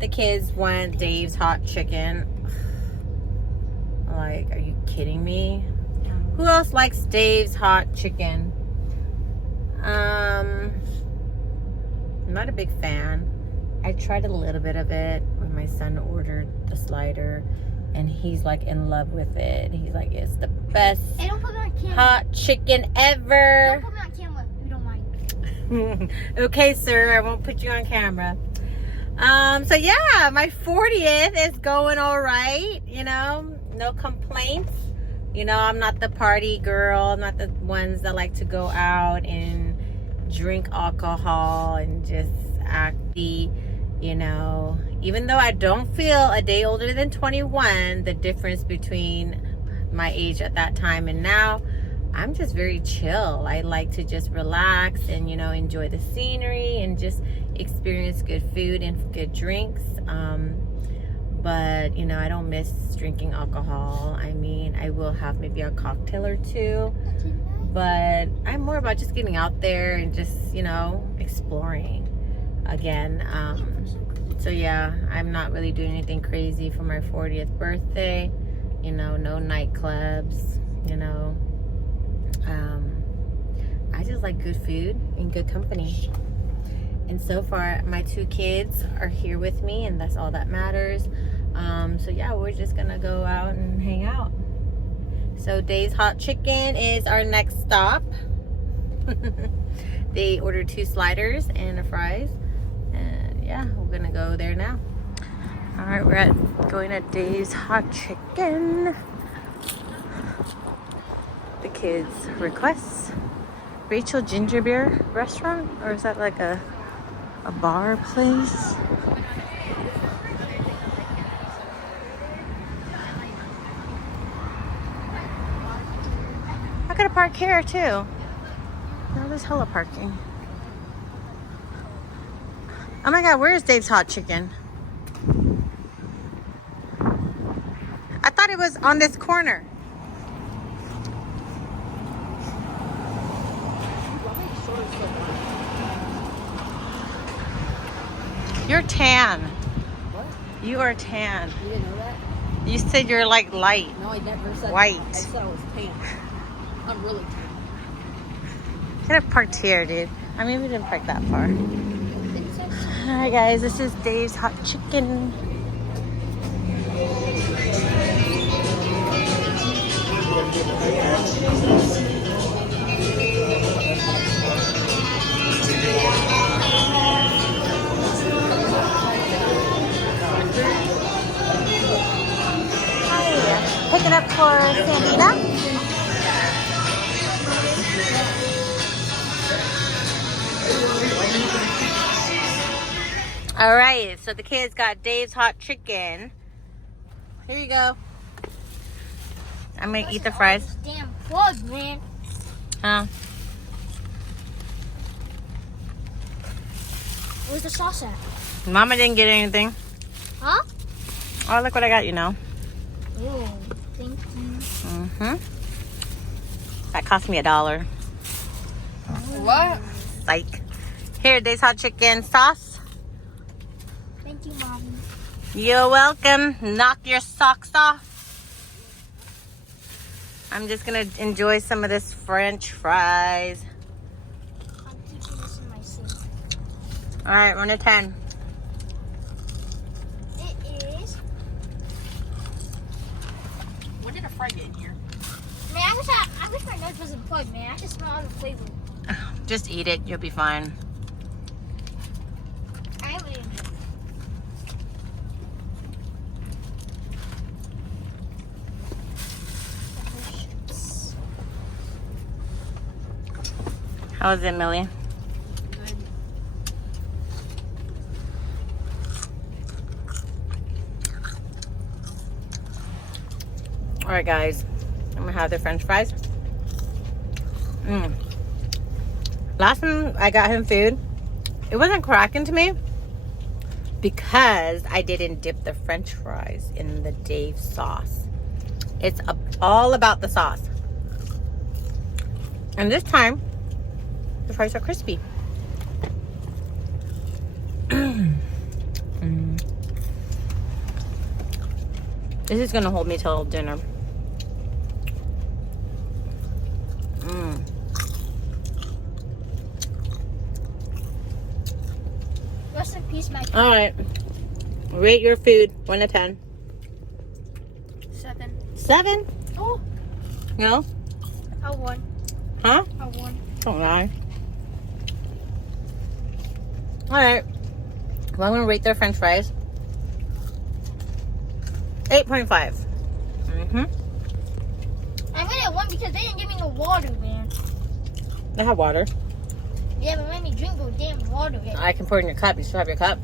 The kids want Dave's hot chicken. Like, are you kidding me? Who else likes Dave's hot chicken? I'm not a big fan. I tried a little bit of it when my son ordered the slider, and he's like in love with it. He's like, it's the best hot chicken ever. Don't put me on camera if you don't mind. Okay, sir, I won't put you on camera. So yeah, my 40th is going all right, you know, no complaints. You know, I'm not the party girl. I'm not the ones that like to go out and drink alcohol and just act the, you know, even though I don't feel a day older than 21, the difference between my age at that time and now, I'm just very chill. I like to just relax and, you know, enjoy the scenery and just experience good food and good drinks. But, you know, I don't miss drinking alcohol. I mean, I will have maybe a cocktail or two, but I'm more about just getting out there and just, you know, exploring again. So yeah, I'm not really doing anything crazy for my 40th birthday. You know, no nightclubs, you know. I just like good food and good company. And so far, my 2 kids are here with me, and that's all that matters. So yeah, we're just gonna go out and hang out. So Dave's Hot Chicken is our next stop. They ordered 2 sliders and a fries. And yeah, we're gonna go there now. All right, we're going to Dave's Hot Chicken. The kids' requests. Rachel Ginger Beer Restaurant? Or is that like a bar place? I could have parked here too. No, there's hella parking. Oh my God, where's Dave's Hot Chicken? I thought it was on this corner. You're tan. What? You are tan. You didn't know that? You said you're like light. No, I never said White. that. I said I was tan. I'm really tan. Could have parked here, dude. I mean, we didn't park that far. Alright guys, this is Dave's Hot Chicken. Hi, pick it up for Sandita. All right, so the kids got Dave's Hot Chicken. Here you go. I'm gonna eat the fries. Damn plug, man. Huh? Where's the sauce at? Mama didn't get anything. Huh? Oh, look what I got you now. Oh, thank you. Mm-hmm. That cost me $1. What? Psych. Here, Dave's Hot Chicken sauce. Thank you, Mommy. You're welcome. Knock your socks off. I'm just gonna enjoy some of this French fries. I'm keeping this in my sink. All right, 1 to 10. It is. When did a fry get in here? Man, I wish my nose wasn't plugged, man. I can smell all the flavor. Just eat it. You'll be fine. I am eating it. How is it, Millie? Good. All right, guys. I'm gonna have the French fries. Last time I got him food, it wasn't cracking to me because I didn't dip the French fries in the Dave sauce. It's all about the sauce. And this time, the fries are crispy. This is gonna hold me till dinner. Rest in peace, my All right. Rate your food 1 to 10. 7. 7? Oh, No? I won. Huh? I won. Don't lie. All right. Well, I'm gonna rate their French fries. 8.5. I made it 1 because they didn't give me no water, man. They have water. Yeah, but made me drink the damn water. I can pour it in your cup. You still have your cup?